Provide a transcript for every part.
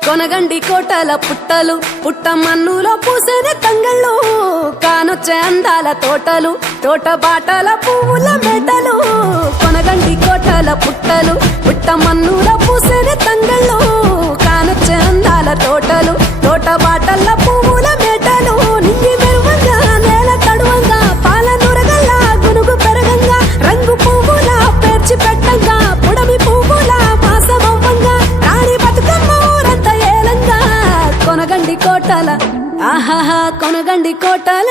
కొనగండి కోటల పుట్టలు పుట్ట మన్నులో పూసేనే తంగళ్ళు కానొచ్చే అందాల తోటలు తోట బాటల పువ్వుల మెటలు కొనగండి కోటల పుట్టలు పుట్ట మన్నులో పూసేనే తంగళ్ళు కానొచ్చే అందాల తోటలు తోట బాటల పువ్వుల మెటలు నింగి మెరువంగా నేల తడువంగా పాల నురగల్లా గునుగు పెరగంగా రంగు పువ్వుల పేర్చి పెట్టంగా పుడమి పువ్వుల మాసమవ్వంగా రాణి బతుకమ్మ ఊరంతా ఏలంగా కొనగండి కోటల ఆహాహా కొనగండి కోటల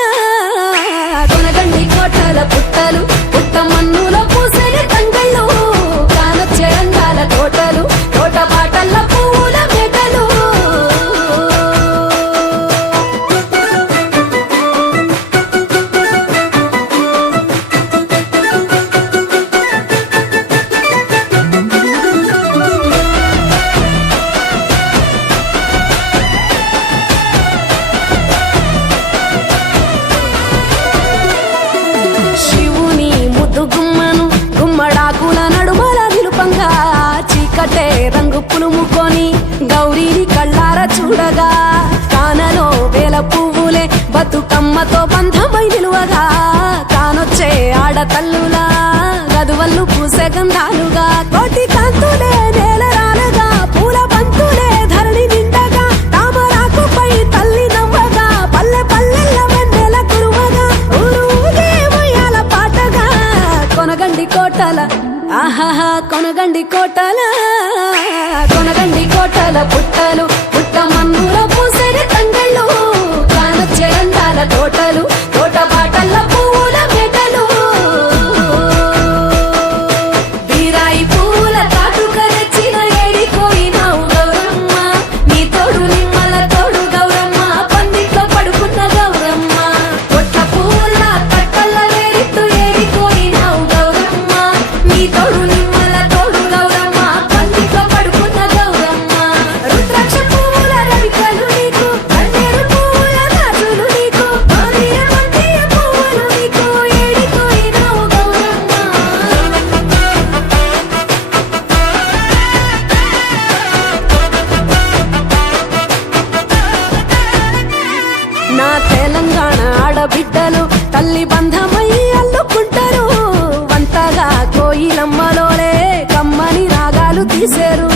కొనగండి కోటల పుట్టలు పుట్ట మన్నులో పూసేనే తంగళ్ళు కానొచ్చే అందాల తోటలు తోట బాటల పువ్వుల మెటలు శివుని ముద్దు గుమ్మను గుమ్మడాకుల నడుమల నిలుపంగా చీకటే రంగు పులుముకొని గౌరీని కళ్ళార చూడగా కానలో వేల పువ్వులే బతుకమ్మతో బంధమై నిలువగా కానొచ్చే ఆడతల్లులా గదువల్లు పూసే గంధాలుగా కోటి కాంతులే నేల రాలగా పూల బంతులే ధరణి నిండగా తామరాకుపై తల్లి నవ్వగా పల్లె పల్లెల్ల వెన్నెల కురువగా ఊరు ఊగే ఉయ్యాల పాటగా కొనగండి కోటల ఆహాహా కొనగండి కోటల కొనగండి కోటల పుట్టలు పుట్ట మన్నులో పూసేనే తంగళ్ళు కానొచ్చే అందాల తోటలు తోట బాటల పువ్వుల మెటలు బీరాయి పూల తాటుక తెచ్చిన ఏడిపోయినావు గౌరమ్మ నీ తోడు నిమ్మల తోడు గౌరమ్మ పందిట్లో పడుకున్న గౌరమ్మ పొట్ల పూల తట్టల్ల వేరిత్తు ఏడిపోయినావు గౌరమ్మ నీ తోడు నిమ్మల తోడు గౌరమ్మ పందిట్లో పడుకున్న గౌరమ్మ రుద్రాక్ష పువ్వుల రవికలు నీకు కన్నేరు పువ్వుల గాజులు నీకు మోదీయ పువ్వులు నీకు ఏడిపోయినావు గౌరమ్మ నా తెలంగాణ ఆడబిడ్డలు తల్లి బంధమై అల్లుకుంటారు వంతగా కోయిలమ్మలోలే కమ్మని రాగాలు తీసేరు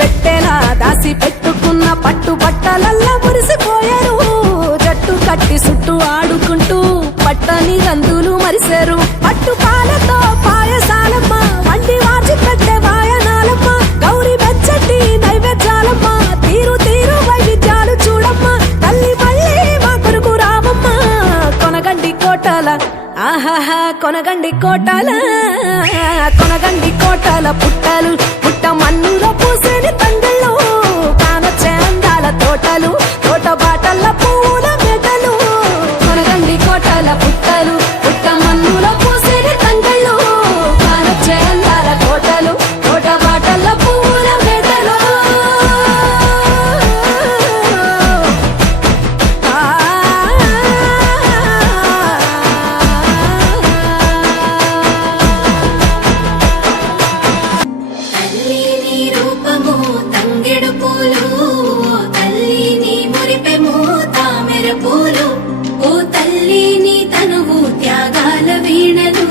పెట్టెలా దాసి పెట్టుకున్న పట్టు బట్టలల్లా మురిసిపోయారు జట్టు కట్టి చుట్టూ ఆడుకుంటూ పట్టని గంతులు మరిసేరు పట్టు పాలతో పాయసాలమ్మ వండి వాచి పెట్టే వాయనాలమ్మ గౌరీ వెచ్చటి నైవేద్యాలమ్మ తీరు తీరు వైవిధ్యాలు చూడమ్మ తల్లి మళ్ళీ మా కొరకు రామమ్మ కొనగండి కోటల ఆహాహా కొనగండి కోటల కొనగండి కోటల పుట్టలు పుట్ట మన్నులో పూసేని తంగళ్ళు కానొచ్చే అందాల తోటలు తోట బాటల పువ్వుల మెటలు కొనగండి కోటల పుట్టలు పుట్ట మన్నులో పూసేని తంగళ్ళు కానొచ్చే అందాల తోటలు తోట బాటల పువ్వుల మెటలు తల్లి నీ రూపము తంగెడు పూలు ఓ తల్లి నీ మురిపెము తామెర పూలు ఓ తల్లి నీ తనువు త్యాగాల వీణలు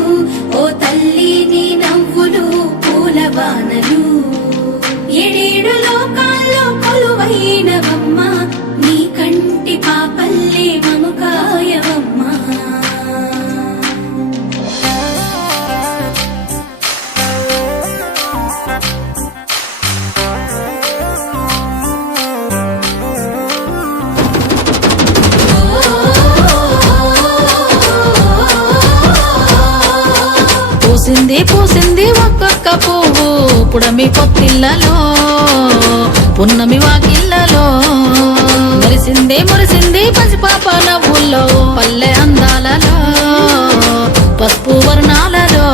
ఓ తల్లి నీ నవ్వులు పూల బాణలు ఏడేడు లోకాల్లో కొలువైనవమ్మ నీ కంటి పాపల్లే మముకాయవమ్మా పూసింది పూసింది ఒక్కొక్క పువ్వు పుడమి పొత్తిళ్ళలో పున్నమి వాకిళ్ళలో మురిసింది మురిసింది పసిపాప నవ్వుల్లో పల్లె అందాలలో పసుపు వర్ణాలలో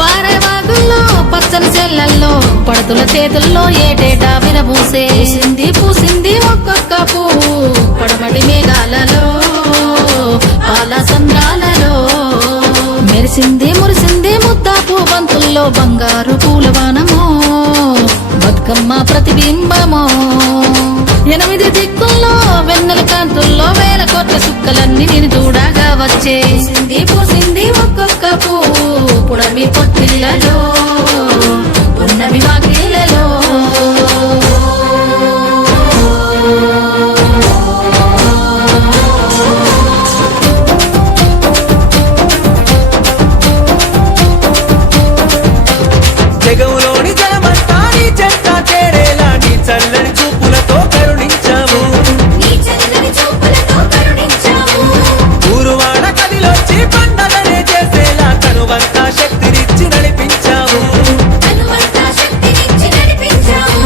పారే వాగుల్లో పచ్చని చెల్లల్లో పడతుల చేతుల్లో ఏటేటా విరబూసే పూసింది పూసింది ఒక్కొక్క పువ్వు పడమటి మేఘాలలో పాల సంద్రాలలో మెరిసింది మురిసింది ముద్దాపు బంతుల్లో బంగారు పూలవానమో బతుకమ్మ ప్రతిబింబమో పుట్ల సుక్కలన్నీ నేను చూడగా వచ్చే పూసింది పూసింది ఒక్కొక్క పువ్వు పుడమి పొత్తిళ్ళలో పున్నమి వాకిళ్ళలో జగములోని జలమంతా నీ చెంత చేరేలా నీ చల్లని చూపులతో కరుణించావు నీ చల్లని చూపులతో కరుణించావు ఊరువాడ కదిలొచ్చి పండగనే చేసేలా తనువంతా శక్తినిచ్చి నడిపించావు తనువంతా శక్తినిచ్చి నడిపించావు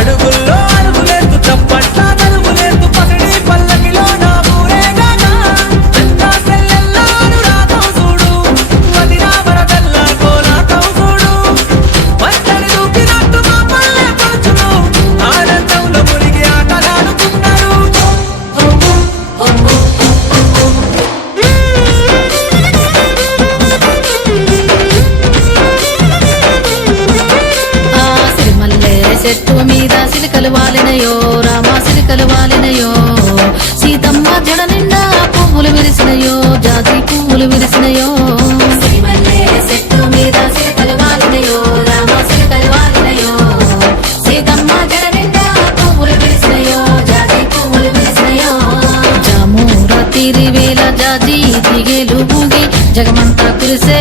అడుగుల్లో అడుగులేస్తూ చప్పట్ల నలుగులేస్తూ పసిడి పల్లకిలో నా ఊరేగాక అంతా సెల్లెల్లా అనురాగం చూడు వదినా వరదల్లా కోలాటం చూడు వంటని దూకినట్టు మా పల్లె పడుచును ఆనందంలో మునిగి ఆటలాడుతున్నారు ఆ సిరిమల్లె చెట్టు మీద సిలికలు వాలినయో రామా సిలికలు వాలినయో సీతమ్మ జడ నిండా పువ్వులు విరిసినయో జాతి పువ్వులు విరిసినయో సిరిమల్లె చెట్టు మీద సిలకలు వాలినయో రామ సిలకలు వాలినయో సీతమ్మ జడ నిండా పువ్వులు విరిసినయో జాతి పువ్వులు విరిసినయో జాము రాత్రి వేళ జాజి తీగేలు ఊగి జగమంతా కురిసే